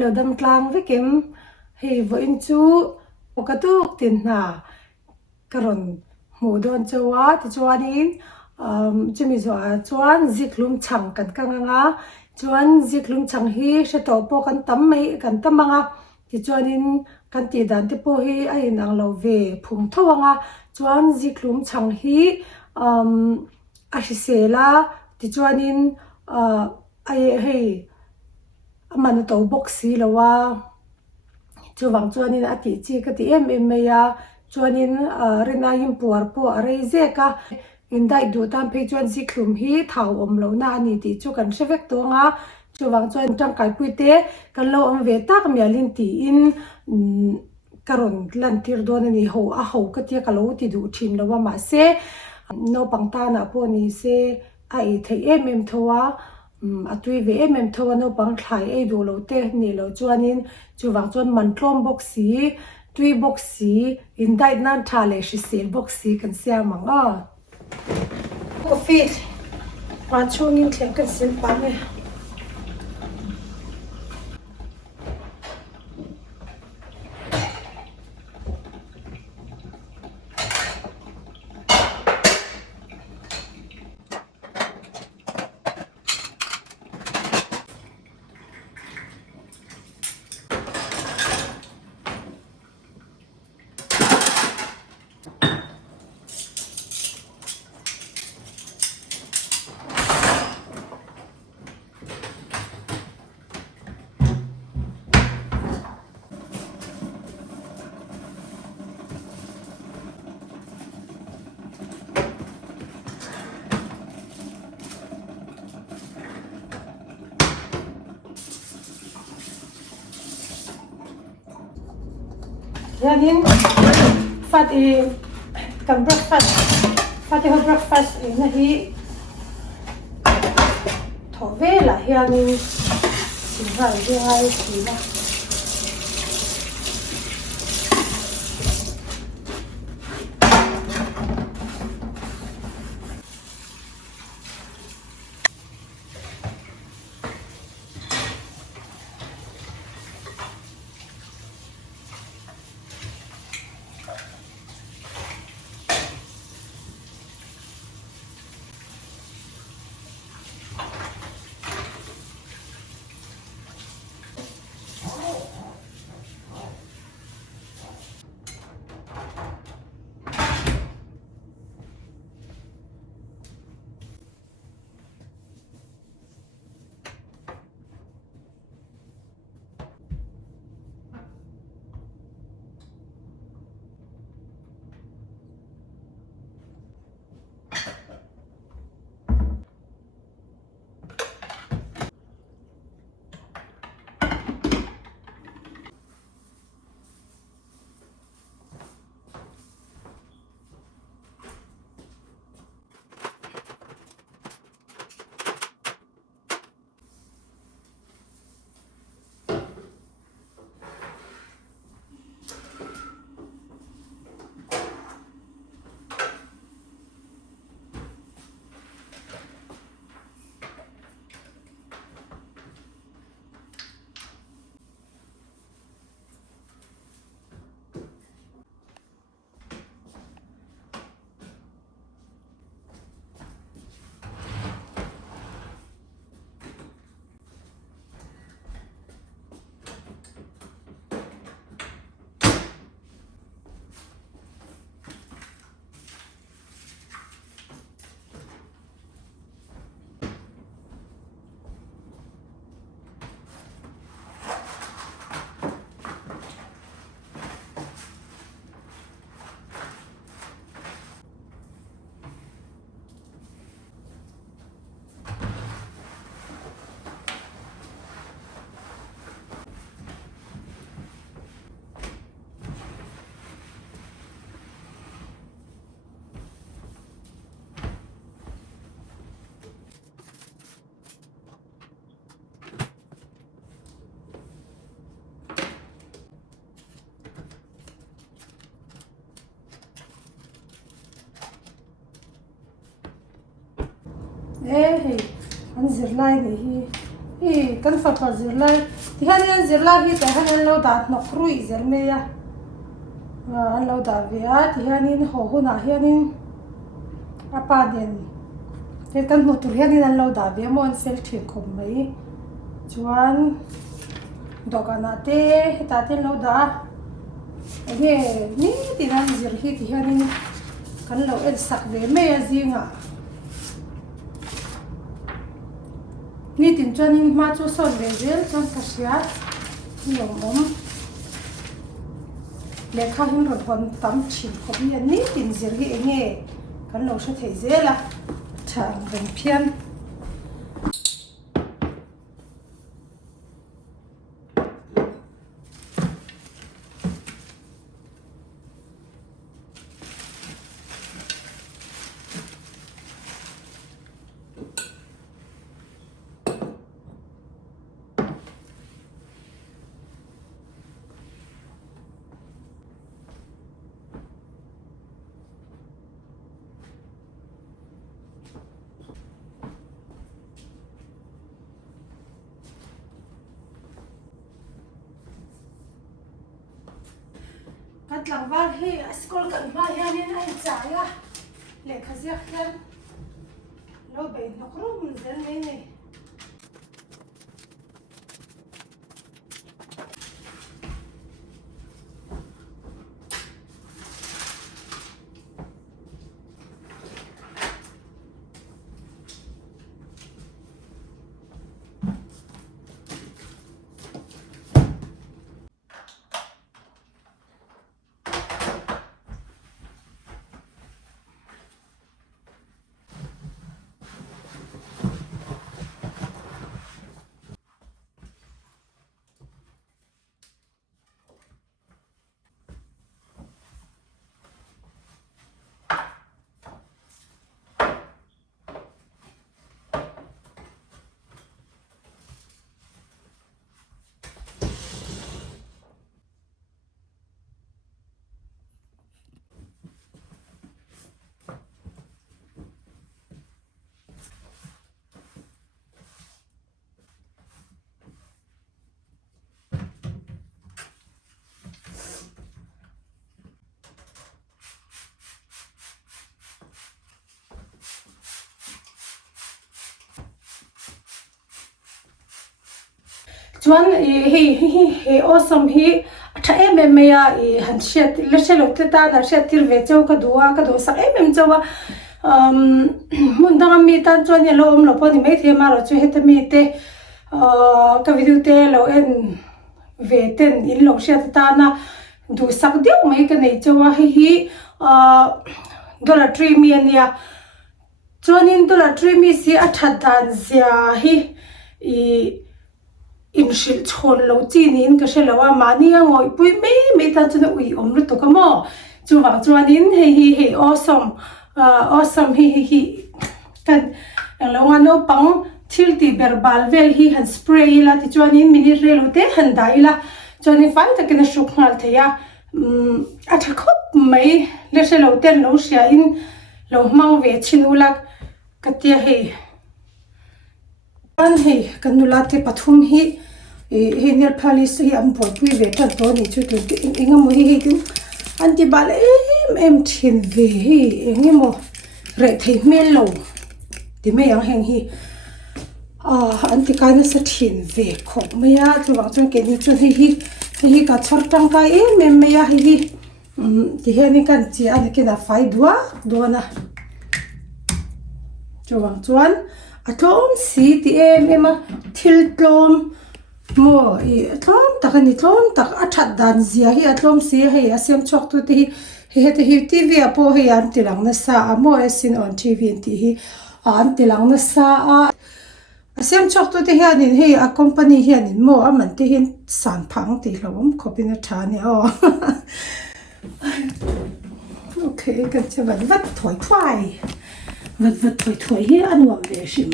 lo dam tlang vekem hei vo in chu okatuk tin na karon mu don chawa ti chuanin chumi zo a chuan ziklum chang kan kanganga chuan ziklum chang hi hreto po kan tam mai kan tamanga ti chuanin kan ti dan te po hi a in ang lo ve phum thawanga chuan ziklum chang hi a hrisela ti chuanin ai hei aman to boxi lawa chuwang chuanin a ti chi ka ti em mai a chuanin rena him puar po a rei zeka indai du tam phei chuan ziklum hi thau om lo na ani ti chu kan hrevek tonga chuwang chuan tangkai puite kan lo om ve tak mialin ti in karon lan tir don ani ho a ho ka tia ka lo ti du thin lo ma se no pangta na po ni se ai thei em thowa atui ve em thowa no pang thlai ei du lo te ni lo chuanin chuwang chuan man tlom boxi tui boxi indai nan thale shi sel boxi kan siamanga coffee ma chungin thleng kan sil pa me yanin fat e kan breakfast fat e breakfast e na hi thovela yanin sinhai de ai sila hey, an zirlai ni hi kan fa zirlai thì hắn nhân zirla hi tại hắn nhân lâu đạt nọc rui zel me ya anh lâu đạt về thì hắn nhân hồ hôn à hắn nhân apa đen thế căn một tuổi hắn nhân anh lâu đạt về mon sel thiệt khủng mấy chuan đó cả nãy thế ta tên lâu đạt nghe ní thì nam zir hi thì hắn nhân kan lo el sak ve me zinga ni tin chuan ma chu son ve zel chuan kasia lom mom le kha hin ro hon tam thin khom yan ni tin zir hi nge kan lo sha thei zela thang ren phian At lang var hi school kan ma hianin ai chaya le khazia khian lo be nokrum zel nei nei chuan he awesome hi tha em ya han shet le shelo te ta na shet tir ve chau ka do sak em chawa mun dang mi tan chuan ye lo lo poni mai the ma ro chu heta mi te ka video te lo en ve ten in lo shet ta na du sak deu mai ka nei chawa hi dollar tree mi ania chuan in dollar tree mi si a that dan zia hi in shil chon lo chi ni in ka shela wa mani ngoi pui me ta chu na ui om lu to ka mo chu wang chuan in he awesome awesome hi kan lo nga no pang thil ti berbal vel hi han spray la ti chuan in mini relo te han dai la chuan in fai ta ken shuk ngal theya a tha khop mai le shelo ten lo sia in lo mang ve chinulak katia he an he kanula te pathum hi he nail polish hi am poi pui ve ta to ni chu tu engam hi hi tin anti bal em thin ve hi engemo re thei mel lo ti me yang heng hi anti kana sa thin ve khok me ya chu wang chu ke ni chu hi ka chhor tang ka me ya hi ti he ni kan chi an ke da fai dua na chu wang chuan atom si ti em a thil tlom mo tlom takani tlom tak a that dan zia hi atlom si he asem chok tu ti hi tv a po hi an tilang na sa mo esin on tv ti hi an tilang na sa a asem chok tu ti hianin hi a company hianin mo a man ti hin san phang ti hlom khopin a tha ni okay kan che wat thoi vật thổi hi ăn ngọt về xỉm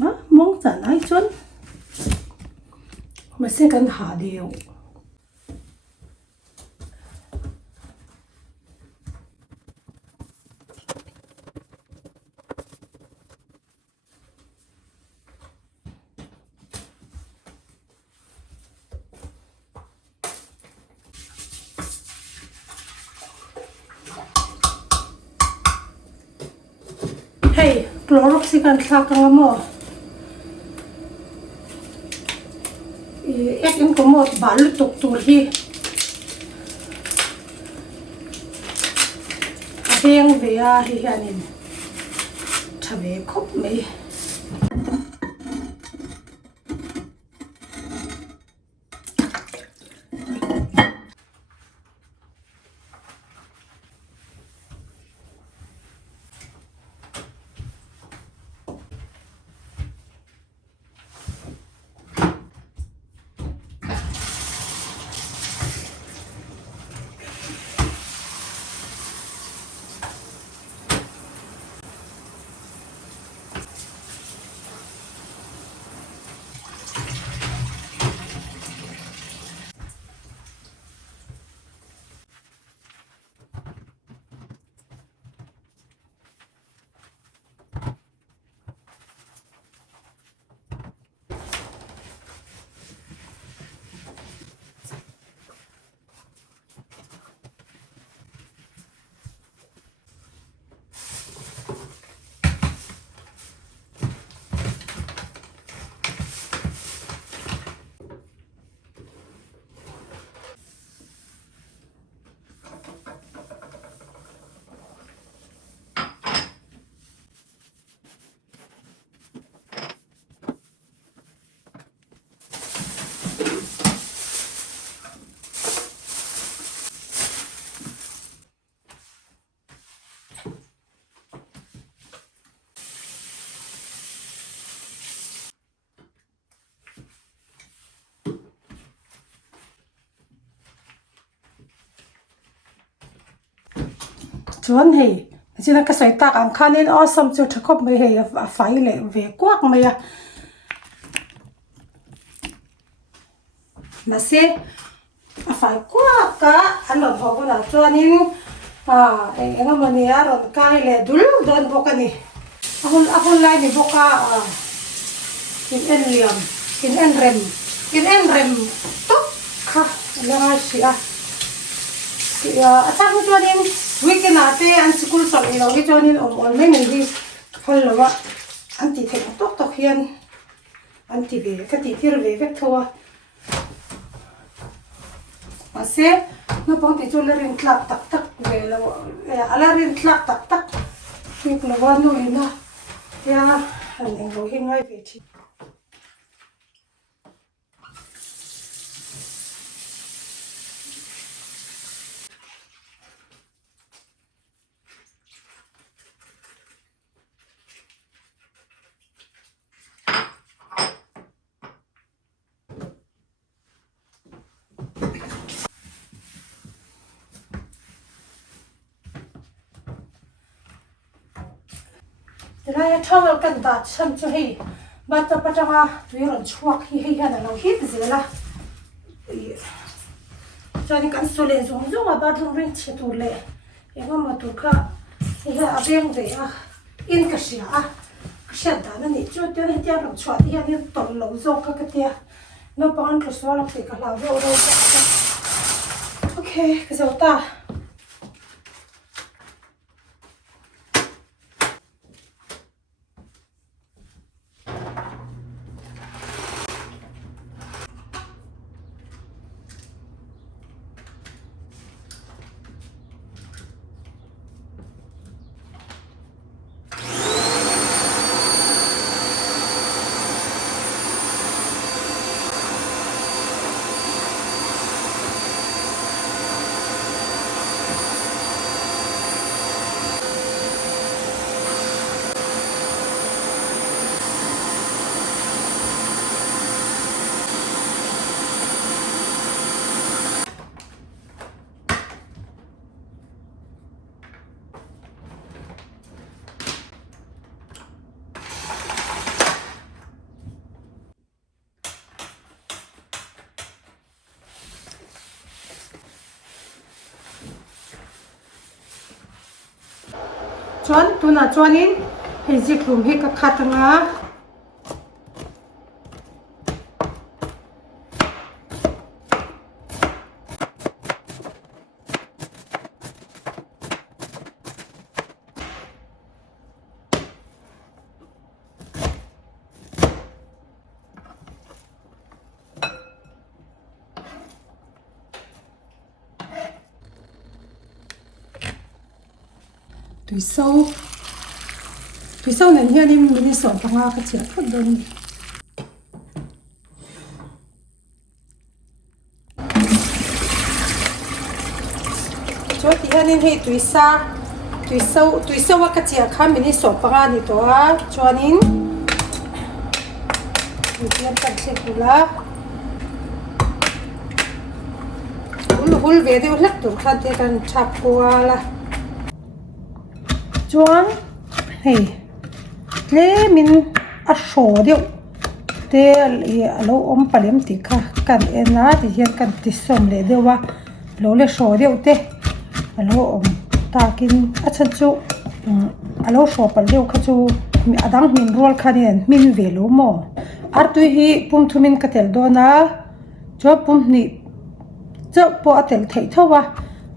á mong trả nãy chốn mà sẽ cần hạ điều Clorox kan thakang mo ek in ko mo balu tuk tur hi heng ve a hi hanin thave khop mai chuan hei china ka sai tak ang khanin awesome chu thakop mai hei a fai le ve kwak mai a na se a fai kwak ka alon ho na chuanin enga mani a ron kai le dul don bokani ahul lai ni boka in en liam in en rem tok kha la sia atang chuanin weekend ate an school sol ilo hi chuanin on mai mai hi hallowa an ti thek tok tok hian an ti ve ka ti tir ve vek thowa ase no pang ti chu lerin tlak tak tak ve lo alarin tlak tak tak pik lo wa no ina ya an englo hi ngai ve thi Raya travel kan dat sam chu hi bata patanga tuiron chuak hi hei hana lo hit zela chani kan solen zung zung a bathroom ring che tur le ema ma tur kha hi a beng ve a in ka sia a sia da na ni chu te ni tia ram chwa hi ani tol lo zo ka ka tia no pan tlo so la te ka la ro ro okay ka zo ta chuan tuna chuanin hei ziklum hi ka khatanga tùy sâu này hiện em mình sọn bằng hoa cái chuyện thật đơn cho thì hiện em hay tùy sâu cái chuyện khác mình sọn bằng hoa thì đó cho nên mình làm cách sẽ là hul về thì lắc tụt khăn thì cần chắp qua là chuan hey le min a sho deu te alo om palem ti kha kan ena ti hian kan ti som le dewa lo le sho deu te alo om takin a chan chu alo sho pal deu kha chu mi adang min rol khanen min ve lo mo artu hi pum thumin katel dona cho pum ni cho po atel thei thowa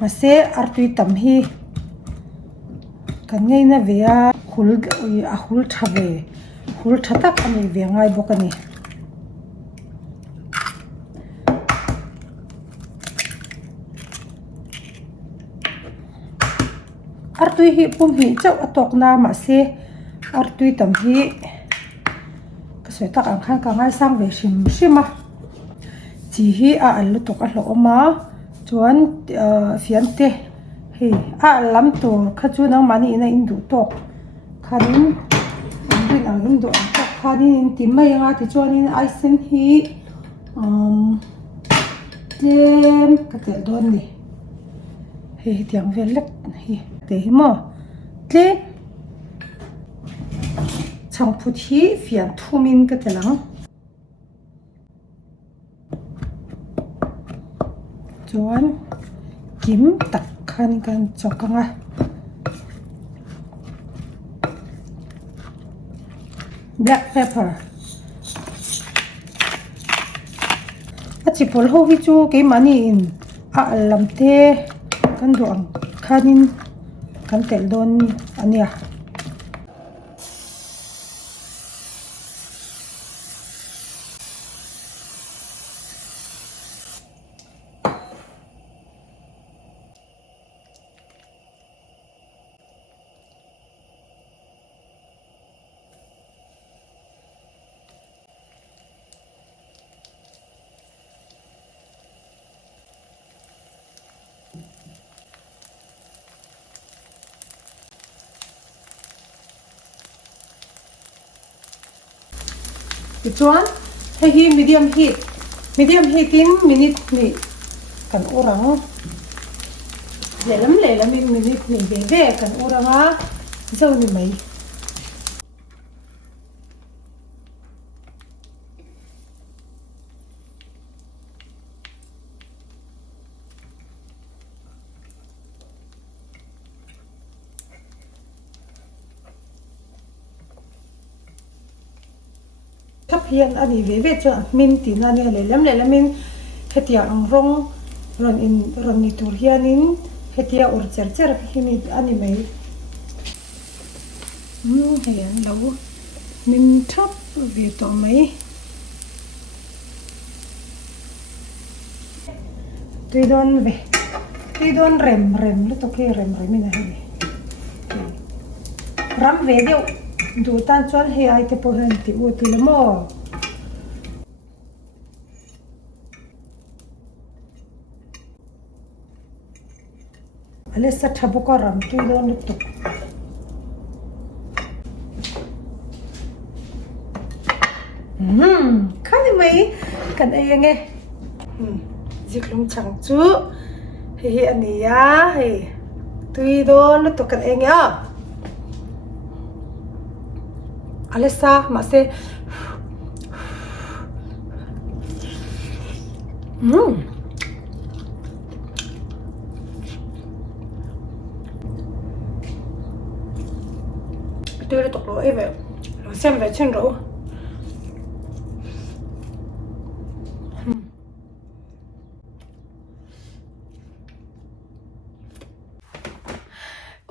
ma se artu tam hi kan ngei na ve a hul thave hul thatak ani ve ngai bokani artu hi pum hi chau atok na ma se artu tam hi ka soi tak ang khan ka ngai sang ve shima chi hi a alu tok a hlo ma chuan fian te hi a lam tur kha chu nang mani ina in du tok khanin rin ang in du tok khanin tim mai nga ti chuanin ai sen hi tlem ka tel don ni hi tiang vel lek hi te hi mo tlem chang phut hi fian thumin ka telang chuan kim tak khan kan chokanga black pepper a chipol ho hi chu ke mani in a lamte kan do ang khanin kan tel don ania chuan hei hi medium heat in minute ni kan urang lelam in minute ni ve kan uranga zo ni mai thap hian ani ve chu min tin ani lelam in hetia ang rong ron ni tur hianin hetia ur cher himi ani mai hian lo min thap ve to mai tuidon rem lu to ke rem min a hi ram ve deu du tan chuan he ai te po hen ti u ti le mo ale sa thabu ko ram tu do nuk tuk khani mai kan ai nge ziklum chang chu hi ania he tui do nuk tuk kan ai nge Alessa mà se tôi đã tục lỗi vậy rồi xem về chân rượu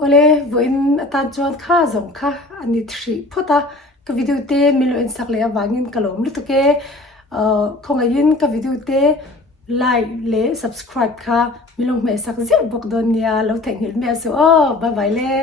ole voin atan chuan kha zong kha ani thri phota ka video te milo in sak le awangin kalom lu to ke khongayin ka video te like และ subscribe ค่ะมีลงเมสักเสียงบอกโดนเนี่ยเราแต่งเห็นแม่สุอ้อบายบายเลย